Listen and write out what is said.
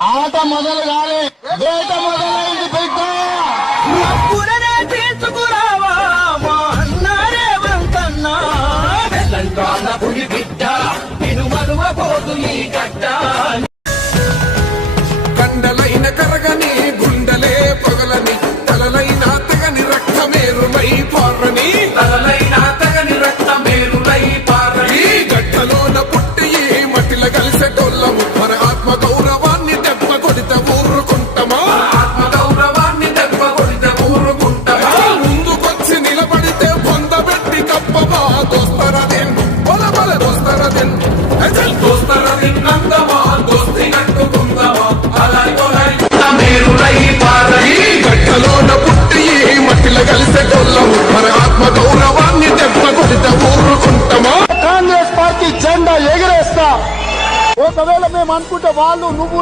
ఆట మొదలు కాలే, వేట మొదలైంది బిడ్డ. తీసుకురావా మా అన్నారే వంతన్నా తెలంగాణ పులి బిడ్డ నిన్ను మరువబోదు ఈ గడ్డ. కండలైన కరగని గుండెలే పగలని తలలైన తెగని రక్తమేరులై పారని తలలైన తగని రక్తమేరులై పారని గడ్డలోన పుట్టి మట్టిల కలిసేటోళ్ళము మన ఆత్మ గౌరవాన్ని దెబ్బ కొడితే ఊరుకుంటామా ఆత్మ గౌరవాన్ని దెబ్బ కొడితే ఊరుకుంటామా ముందుకొచ్చి నిలబడితే పొందబెట్టి కప్పమా దోస్తరదేన్ బల బల దోస్తరదేన్ దోస్తరదిన్ నందమా దోస్తి కట్టుకుందామా అలాయ్ మేరులై పారని గడ్డలోన పుట్టి మట్టిల కలిసేటోళ్ళము మన ఆత్మ గౌరవాన్ని దెబ్బ కొడితే ఊరుకుంటామా. కాంగ్రెస్ పార్టీ జెండా ఎగిరేస్తా. ఒకవేళ మేము అనుకుంటే వాళ్ళు నువ్వు